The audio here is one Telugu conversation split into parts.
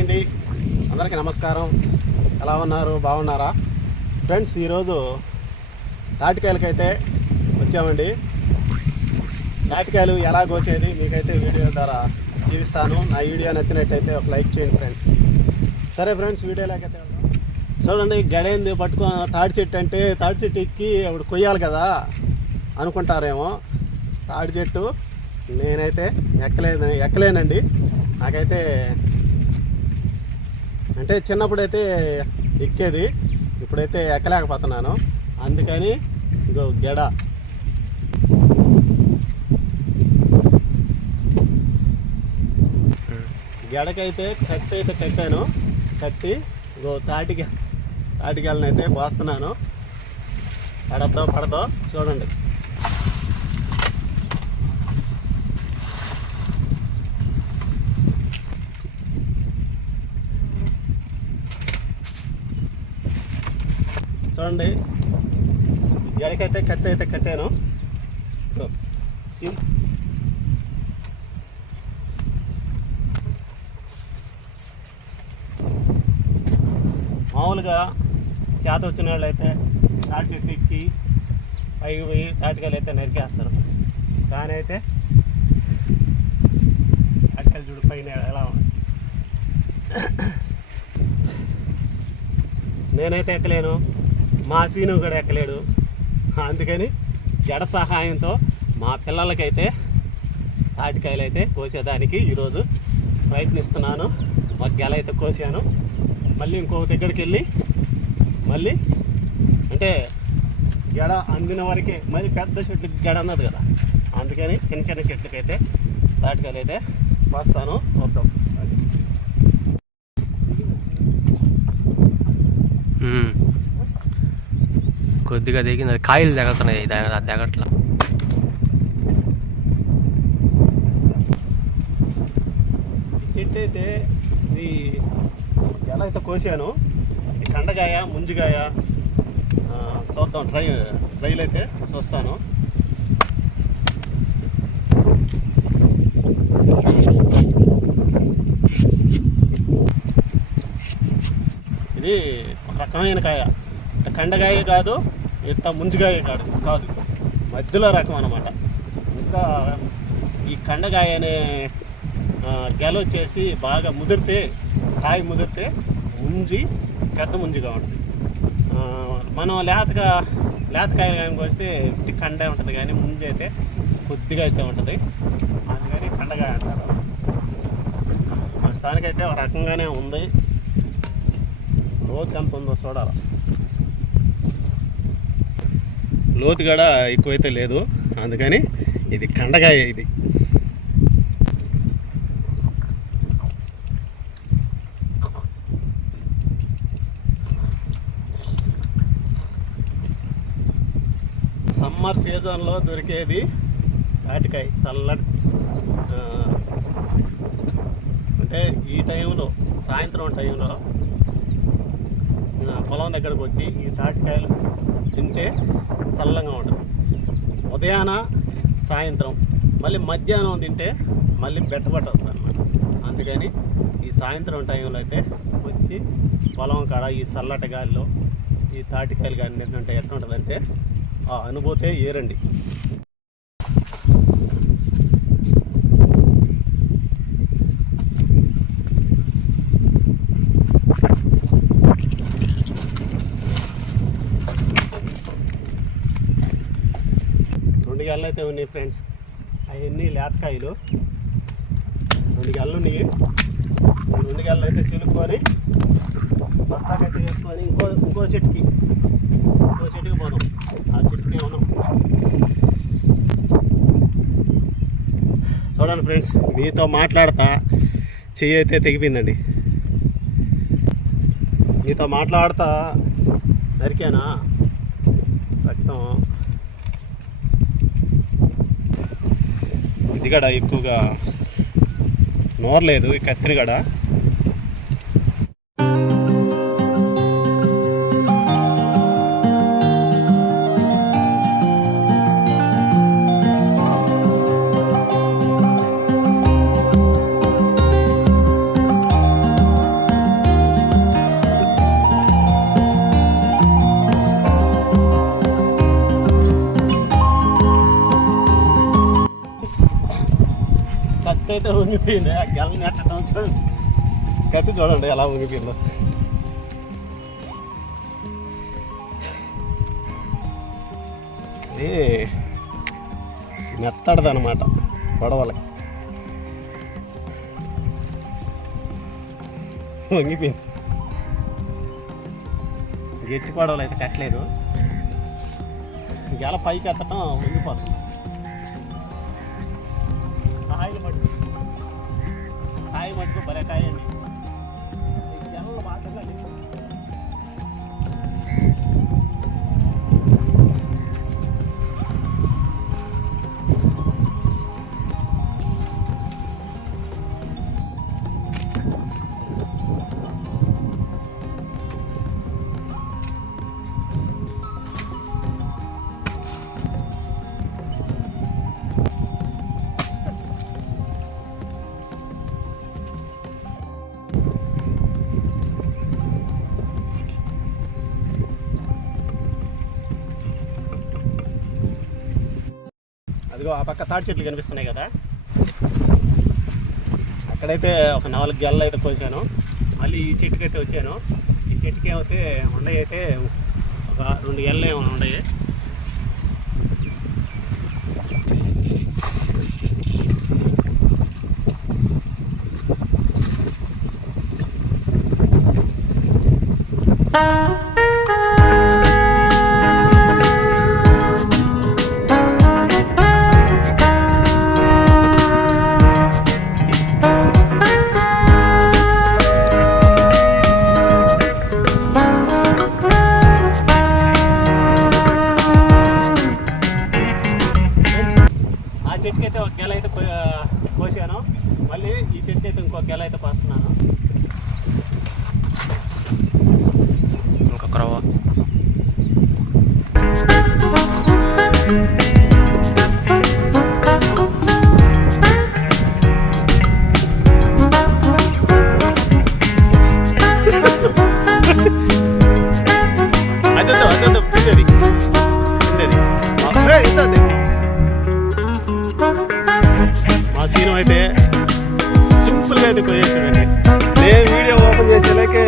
అండి అందరికీ నమస్కారం. ఎలా ఉన్నారు? బాగున్నారా? ఫ్రెండ్స్ ఈరోజు తాటికాయలకైతే వచ్చామండి. తాటికాయలు ఎలా కోసేది మీకైతే వీడియో ద్వారా చూపిస్తాను. నా వీడియో నచ్చినట్టయితే ఒక లైక్ చేయండి ఫ్రెండ్స్. సరే ఫ్రెండ్స్ వీడియోలోకైతే చూడండి గడేంది పట్టుకో తాడి చెట్టు అంటే తాడి చెట్టు ఎక్కి అప్పుడు కొయ్యాలి కదా అనుకుంటారేమో. తాడి చెట్టు నేనైతే ఎక్కలేదు ఎక్కలేనండి. నాకైతే అంటే చిన్నప్పుడైతే ఎక్కేది ఇప్పుడైతే ఎక్కలేకపోతున్నాను. అందుకని ఇంకో గెడ. గెడకైతే కట్టి అయితే కట్టాను. కట్టి ఇంకో తాటికి తాటికాయలనైతే కోస్తున్నాను పడద్దో పడదో చూడండి. చూడండి. ఎడకైతే కత్తి అయితే కట్టాను. మామూలుగా చేత వచ్చిన వాళ్ళు అయితే తాటి చెట్టు ఎక్కి పైకి పోయి తాటికాయలు అయితే నరికేస్తారు. కానీ అయితే తాటికాయలు చూడు పైన ఎలా ఉంది. నేనైతే ఎక్కలేను. మా సీను కూడా ఎక్కలేడు. అందుకని జడ సహాయంతో మా పిల్లలకైతే తాటికాయలు అయితే కోసేదానికి ఈరోజు ప్రయత్నిస్తున్నాను. ఒక గెల అయితే కోసాను. మళ్ళీ ఇంకొక దగ్గరికి వెళ్ళి మళ్ళీ అంటే గెడ అందిన వరకే మరి పెద్ద చెట్లు గెడ అన్నది కదా. అందుకని చిన్న చిన్న చెట్లకైతే తాటికాయలు అయితే కోస్తాను. చూద్దాం అది. మ్మ్. కొద్దిగా దిగింది. అది కాయలు దిగుతున్నాయి దిగ- దిగట్లా చెట్టు అయితే ఇది ఎలా అయితే కోసాను ఈ కండగాయ ముంజిగాయ చూద్దాం. ట్రై ట్రైల్ అయితే చూస్తాను. ఇది ఒక రకమైన కాయ. కండగాయ కాదు ఎంత ముంజిగాయ కాదు కాదు. మధ్యలో రకం అన్నమాట. ఇంకా ఈ కండగాయ అనే ఆ, గెల వచ్చేసి బాగా ముదిరితే కాయ ముదిరితే ముంజి పెద్ద ముంజిగా ఉంటుంది. మనం లేతగా లేతకాయలు కానీ వస్తే ఇంటి కండే ఉంటుంది కానీ ముంజి అయితే కొద్దిగా అయితే ఉంటుంది. అందుకని కండగాయ అంటారు. ప్రస్తుతానికైతే ఒక రకంగానే ఉంది. లోతు ఎంత ఉందో చూడాలి. లోతు కూడా ఎక్కువైతే లేదు. అందుకని ఇది కండగాయ ఇది. సమ్మర్ సీజన్లో దొరికేది తాటికాయ చల్లటి అంటే ఈ టైంలో సాయంత్రం టైంలో పొలం దగ్గరకు వచ్చి ఈ తాటికాయలు తింటే చల్లగా ఉంటుంది. ఉదయాన సాయంత్రం మళ్ళీ మధ్యాహ్నం తింటే మళ్ళీ బెట్టబట్టదు అనమాట అందుకని ఈ సాయంత్రం టైంలో అయితే వచ్చి పొలం కాడ ఈ చల్లటి గాలిలో ఈ తాటికాయలు కానీ తింటుంటే ఎట్లా ఉంటుందంటే ఆ అనుభూతే ఏరండి రెండు గెలలు అయితే ఉన్నాయి ఫ్రెండ్స్ అవన్నీ లేతకాయలు. రెండు గెలలు ఉన్నాయి. రెండు గెలలు అయితే చిలుక్కొని బస్తాకైతే వేసుకొని ఇంకో ఇంకో చెట్టుకి ఇంకో చెట్టుకి పోదాం. ఆ చెట్టుకి ఉన్నాం చూడండి ఫ్రెండ్స్ మీతో మాట్లాడతా చెయ్యి అయితే తెగిపోయిందండి. మీతో మాట్లాడతా దొరికానా? గడ ఎక్కువగా నోరలేదు కత్తిరిగడ. అయితే ఉంగిపోయింది ఆ గెల నెట్టడం చూడండి కత్తి చూడండి ఎలా ఉంగిపోయిందో ఇది మెత్తడదనమాట గొడవలకి వంగిపోయింది గట్టి పడవలు అయితే కట్టలేదు. గెల పైకి ఎత్తడం వంగిపోతుంది అదిగో ఆ పక్క తాడి చెట్లు కనిపిస్తున్నాయి కదా. అక్కడైతే ఒక నాలుగు గెలలు అయితే కోసాను. మళ్ళీ ఈ చెట్టుకైతే వచ్చాను. ఈ చెట్టుకి అయితే ఉండయి అయితే ఒక రెండు గెలలు ఏమైనా ఉన్నాయి వీడియో ఓపెన్ చేసేలాకే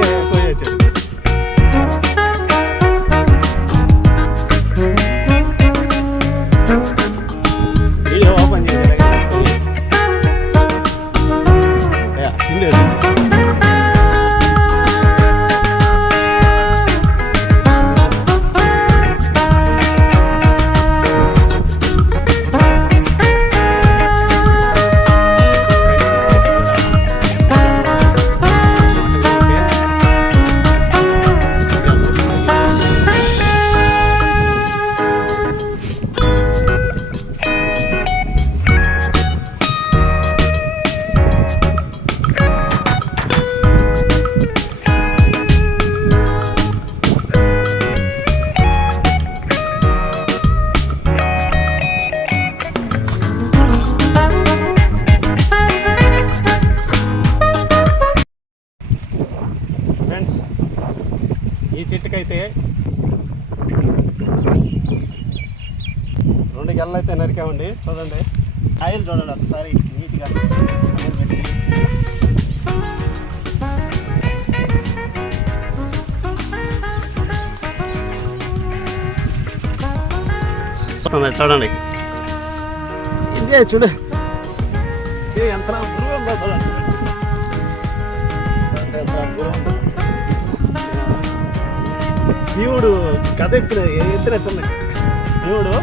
అయితే నరికామండి చూడండి. ఆయిల్ చూడండి ఒకసారి. నీట్గా చూడండి. ఇదే చూడు. ఎంత బరువు ఉందో చూడండి చూడండి కథ ఎత్తిన ఎత్తినట్టున్నాయి శివుడు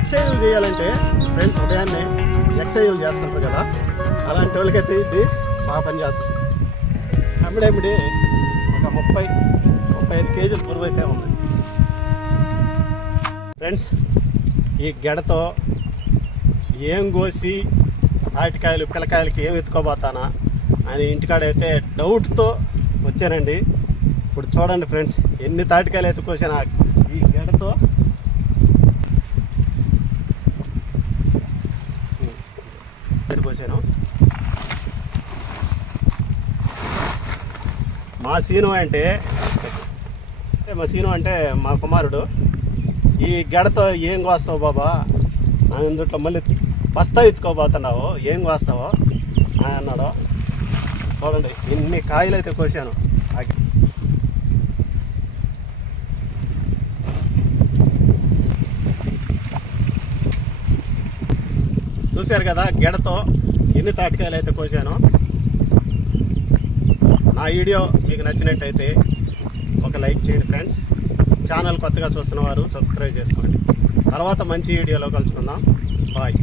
ఎక్సైజులు చేయాలంటే ఫ్రెండ్స్ ఉదయాన్నే ఎక్సైజులు చేస్తుంటారు కదా అలాంటి వాళ్ళకైతే ఇది బాగా పని చేస్తుంది. ఒక ముప్పై ముప్పై ఐదు కేజీల పురుగు అయితే ఉంది. ఫ్రెండ్స్ ఈ గెడతో ఏం కోసి తాటికాయలు పిల్లకాయలకి ఏం ఎత్తుకోబోతానా అని ఇంటికాడైతే డౌట్తో వచ్చానండి. ఇప్పుడు చూడండి ఫ్రెండ్స్ ఎన్ని తాటికాయలు ఎత్తుకోసాను నాకు ఈ గెడతో ఎత్తుకోసాను మా సీను అంటే మా సీను అంటే మా కుమారుడు. ఈ గెడతో ఏం కోస్తావు బాబా? అందుట్లో మళ్ళీ బస్తా ఎత్తుకోబోతున్నావు ఏం కోస్తావు అని అన్నాడు. చూడండి ఇన్ని కాయలు అయితే కోసాను. చూశారు కదా గెడతో ఎన్ని తాటికాయలు అయితే కోసాను. నా వీడియో మీకు నచ్చినట్టయితే ఒక లైక్ చేయండి ఫ్రెండ్స్. ఛానల్ కొత్తగా చూస్తున్న వారు సబ్స్క్రైబ్ చేసుకోండి. తర్వాత మంచి వీడియోలో కలుసుకుందాం. బాయ్.